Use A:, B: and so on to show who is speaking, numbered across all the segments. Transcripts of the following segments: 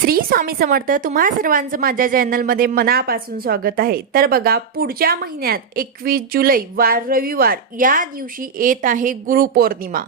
A: श्री स्वामी समर्थ तुम्हा सर्वांचं माझ्या चॅनलमध्ये मनापासून स्वागत आहे. तर बघा पुढच्या महिन्यात एकवीस जुलै वार रविवार या दिवशी येत आहे गुरुपौर्णिमा.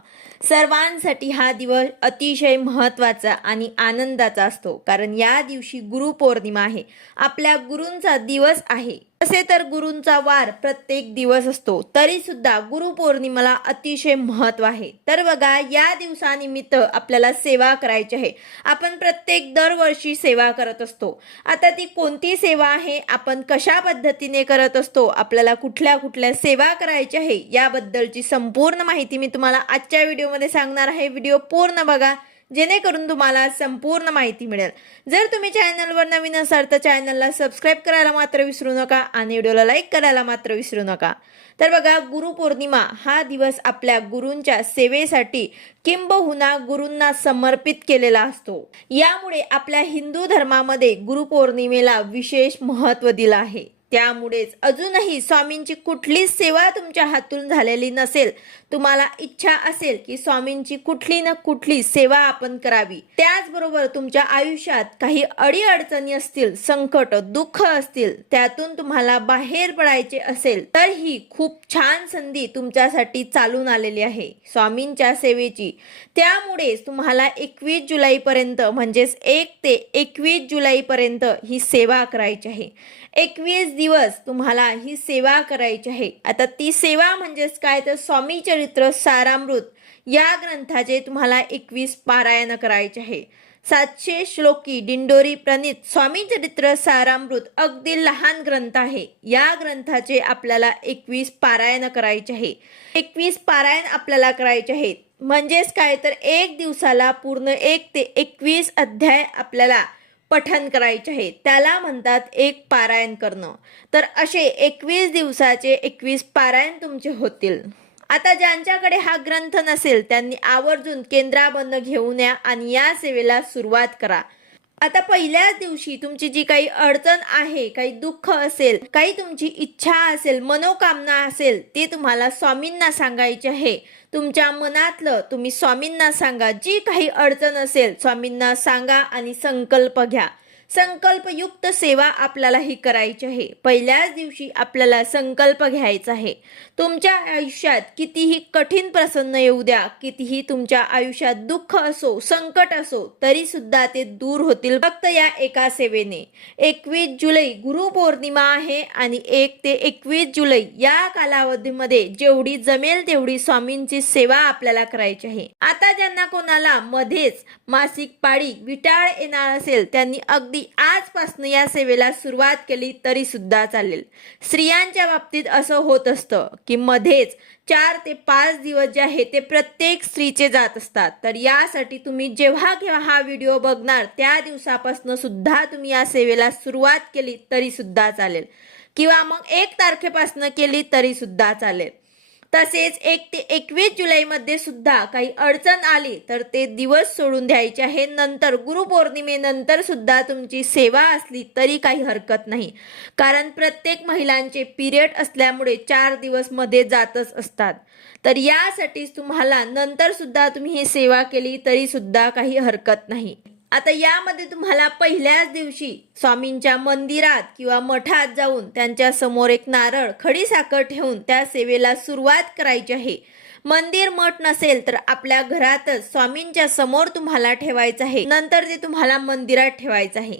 A: सर्वांसाठी हा दिवस अतिशय महत्त्वाचा आणि आनंदाचा असतो कारण या दिवशी गुरुपौर्णिमा आहे. आपल्या गुरूंचा दिवस आहे. तसे तर गुरूंचा वार प्रत्येक दिवस असतो. तरी सुद्धा गुरुपौर्णिमेला अतिशय महत्त्व आहे. तर बघा या दिवसानिमित्त आपल्याला सेवा करायची आहे. आपण प्रत्येक दरवर्षी सेवा करत असतो. आता ती कोणती सेवा आहे? आपण कशा पद्धतीने करत असतो? आपल्याला कुठल्या कुठल्या सेवा करायची आहे? याबद्दलची संपूर्ण माहिती मी तुम्हाला आजच्या व्हिडिओमध्ये सांगणार आहे. व्हिडिओ पूर्ण बघा. जेणेकरून तुम्हाला संपूर्ण माहिती मिळेल. जर तुम्ही चॅनलवर नवीन असाल तर चॅनलला सबस्क्राईब करायला मात्र विसरू नका आणि व्हिडिओला लाईक करायला मात्र विसरू नका. तर बघा गुरुपौर्णिमा हा दिवस आपल्या गुरूंच्या सेवेसाठी किंबहुना गुरूंना समर्पित केलेला असतो. यामुळे आपल्या हिंदू धर्मामध्ये गुरुपौर्णिमेला विशेष महत्त्व दिलं आहे. त्यामुळेच अजूनही स्वामींची कुठलीच सेवा तुमच्या हातून झालेली नसेल. तुम्हाला इच्छा असेल की स्वामींची कुठली ना कुठली सेवा आपण करावी. त्याचबरोबर तुमच्या आयुष्यात काही अडीअडचणी असतील संकट दुःख असतील त्यातून तुम्हाला बाहेर पडायचे असेल तर ही खूप छान संधी तुमच्यासाठी चालून आलेली आहे. स्वामींच्या सेवेची. त्यामुळेच तुम्हाला एकवीस जुलैपर्यंत म्हणजेच एक ते एकवीस जुलैपर्यंत ही सेवा करायची आहे. एकवीस दिवस तुम्हाला ही सेवा करायची आहे. आता ती सेवा म्हणजेच काय? तर स्वामी चरित्र सारामृत या ग्रंथाचे तुम्हाला एकवीस पारायण करायचे आहे. सातशे श्लोकी दिंडोरी प्रणित स्वामी चरित्र सारामृत अगदी लहान ग्रंथ आहे. या ग्रंथाचे आपल्याला एकवीस पारायण करायचे आहे. एकवीस पारायण आपल्याला करायचे आहेत. म्हणजेच काय? तर एक दिवसाला पूर्ण एक ते एकवीस अध्याय आपल्याला पठन करायचे आहे. त्याला म्हणतात एक पारायण करणं. तर असे एकवीस दिवसाचे एकवीस पारायण तुमचे होतील. आता ज्यांच्याकडे हा ग्रंथ नसेल त्यांनी आवर्जून केंद्राबंद घेऊन या आणि या सेवेला सुरुवात करा. आता पहिल्याच दिवशी तुमची जी काही अडचण आहे काही दुःख असेल काही तुमची इच्छा असेल मनोकामना असेल ते तुम्हाला स्वामींना सांगायचे आहे. तुमच्या मनातलं तुम्ही स्वामींना सांगा. जी काही अडचण असेल स्वामींना सांगा आणि संकल्प घ्या. संकल्पयुक्त सेवा आपल्याला ही करायची आहे. पहिल्याच दिवशी आपल्याला संकल्प घ्यायचा आहे. तुमच्या आयुष्यात कितीही कठीण प्रसन्न येऊ द्या कितीही तुमच्या आयुष्यात दुःख असो संकट असो तरी सुद्धा ते दूर होतील. फक्त या एका सेवेने. एकवीस जुलै गुरुपौर्णिमा आहे आणि एक ते एकवीस जुलै या कालावधीमध्ये जेवढी जमेल तेवढी स्वामींची सेवा आपल्याला करायची आहे. आता ज्यांना कोणाला मध्येच मासिक पाळी विटाळ येणार असेल त्यांनी अगदी आजपासून या सेवेला सुरुवात केली तरी सुद्धा चालेल. स्त्रियांच्या बाबतीत असं होत असतं की मध्येच चार ते पाच दिवस जे आहे ते प्रत्येक स्त्रीचे जात असतात. तर यासाठी तुम्ही जेव्हा केव्हा हा व्हिडिओ बघणार त्या दिवसापासून सुद्धा तुम्ही या सेवेला सुरुवात केली तरी सुद्धा चालेल. किंवा मग एक तारखेपासून केली तरी सुद्धा चालेल. तसेच एक ते एकवीस जुलैमध्ये सुद्धा काही अडचण आली तर ते दिवस सोडून द्यायचे आहे. नंतर गुरुपौर्णिमेनंतर सुद्धा तुमची सेवा असली तरी काही हरकत नाही. कारण प्रत्येक महिलांचे पिरियड असल्यामुळे चार दिवसमध्ये जातच असतात. तर यासाठीच तुम्हाला नंतर सुद्धा तुम्ही ही सेवा केली तरी सुद्धा काही हरकत नाही. आता यामध्ये तुम्हाला पहिल्याच दिवशी स्वामींच्या मंदिरात किंवा मठात जाऊन त्यांच्यासमोर एक नारळ खडी साखर ठेवून त्या सेवेला सुरुवात करायची आहे. मंदिर मठ नसेल तर आपल्या घरातच स्वामींच्या समोर तुम्हाला ठेवायचं आहे. नंतर ते तुम्हाला मंदिरात ठेवायचं आहे.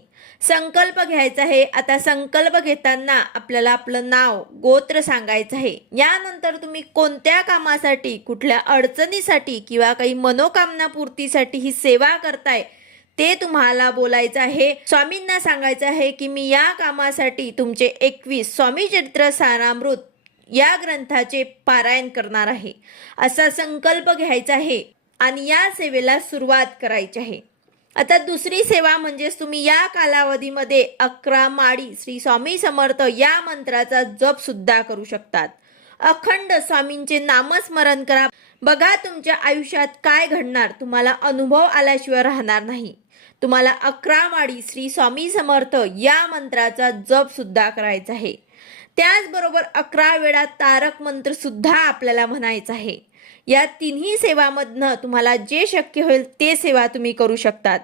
A: संकल्प घ्यायचा आहे. आता संकल्प घेताना आपल्याला आपलं नाव गोत्र सांगायचं आहे. यानंतर तुम्ही कोणत्या कामासाठी कुठल्या अडचणीसाठी किंवा काही मनोकामना पूर्तीसाठी ही सेवा करताय ते तुम्हाला बोलायचं आहे. स्वामींना सांगायचं आहे की मी या कामासाठी तुमचे एकवीस स्वामी चरित्र सारामृत या ग्रंथाचे पारायण करणार आहे. असा संकल्प घ्यायचा आहे आणि या सेवेला सुरुवात करायची आहे. आता दुसरी सेवा म्हणजेच तुम्ही या कालावधीमध्ये अकरा माळी श्री स्वामी समर्थ या मंत्राचा जप सुद्धा करू शकतात. अखंड स्वामींचे नामस्मरण करा. बघा तुमच्या आयुष्यात काय घडणार. तुम्हाला अनुभव आल्याशिवाय राहणार नाही. तुम्हाला अकरा माळी श्री स्वामी समर्थ या मंत्राचा जप सुद्धा करायचा आहे. त्याचबरोबर अकरा वेळा तारक मंत्र सुद्धा आपल्याला म्हणायचा आहे. या तिन्ही सेवामधनं तुम्हाला जे शक्य होईल ते सेवा तुम्ही करू शकतात.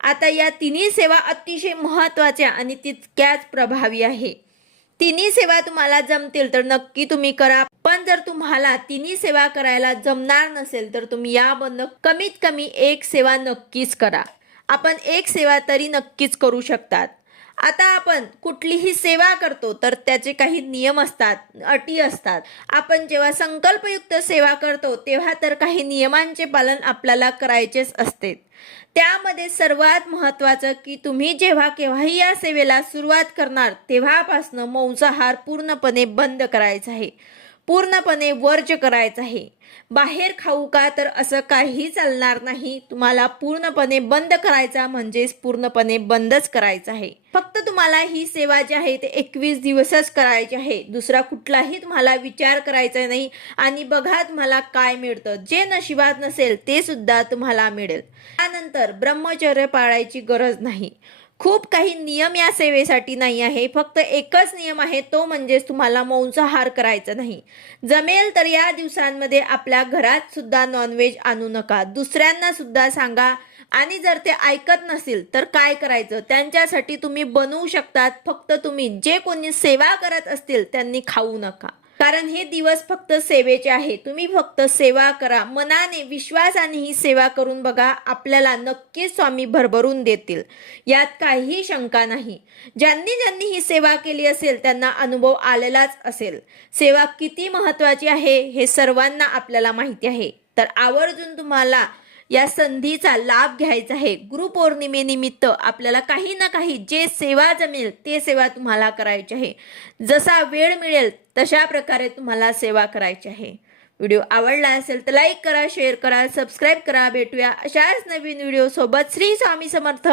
A: आता या तिन्ही सेवा अतिशय महत्त्वाच्या आणि तितक्याच प्रभावी आहे. तिन्ही सेवा तुम्हाला जमतील तर नक्की तुम्ही करा. पण जर तुम्हाला तिन्ही सेवा करायला जमणार नसेल तर तुम्ही यामधनं कमीत कमी एक सेवा नक्कीच करा. आपण एक सेवा तरी नक्कीच करू शकतात. आता आपण कुठलीही सेवा करतो तर त्याचे काही नियम असतात अटी असतात. आपण जेव्हा संकल्पयुक्त सेवा करतो तेव्हा तर काही नियमांचे पालन आपल्याला करायचेच असते. त्यामध्ये सर्वात महत्त्वाचं की तुम्ही जेव्हा केव्हाही या सेवेला सुरुवात करणार तेव्हापासनं मांसाहार पूर्णपणे बंद करायचा आहे. पूर्णपणे वर्ज करायचं आहे. बाहेर खाऊ का तर असं काही चालणार नाही. तुम्हाला पूर्णपणे बंद करायचा म्हणजेच पूर्णपणे बंदच करायचा आहे. फक्त तुम्हाला ही सेवा जी आहे ते एकवीस दिवसच करायची आहे. दुसरा कुठलाही तुम्हाला विचार करायचा नाही आणि बघा तुम्हाला काय मिळतं. जे नशिबात नसेल ते सुद्धा तुम्हाला मिळेल. त्यानंतर ब्रह्मचर्य पाळायची गरज नाही. खूप काही नियम या सेवेसाठी नाही आहे. फक्त एकच नियम आहे तो म्हणजेच तुम्हाला मांसाहार करायचा नाही. जमेल तर या दिवसांमध्ये आपल्या घरात सुद्धा नॉनव्हेज आणू नका. दुसऱ्यांना सुद्धा सांगा आणि जर ते ऐकत नसेल तर काय करायचं? त्यांच्यासाठी तुम्ही बनवू शकतात फक्त तुम्ही जे कोणी सेवा करत असतील त्यांनी खाऊ नका. कारण हे दिवस फक्त सेवेचे आहे. तुम्ही फक्त सेवा करा. मनाने विश्वासाने ही सेवा करून बघा. आपल्याला नक्कीच स्वामी भरभरून देतील. यात काहीही शंका नाही. ज्यांनी ज्यांनी ही सेवा केली असेल त्यांना अनुभव आलेलाच असेल. सेवा किती महत्त्वाची आहे हे सर्वांना आपल्याला माहिती आहे. तर आवर्जून तुम्हाला या संधीचा लाभ घ्यायचा आहे. गुरुपौर्णिमेनिमित्त आपल्याला काही ना काही जे सेवा जमेल ते सेवा तुम्हाला करायची आहे. जसा वेळ मिळेल तशा प्रकारे तुम्हाला सेवा करायची आहे. व्हिडिओ आवडला असेल तर लाईक करा शेअर करा सबस्क्राईब करा भेटूया अशाच नवीन व्हिडिओ सोबत श्री स्वामी समर्थ.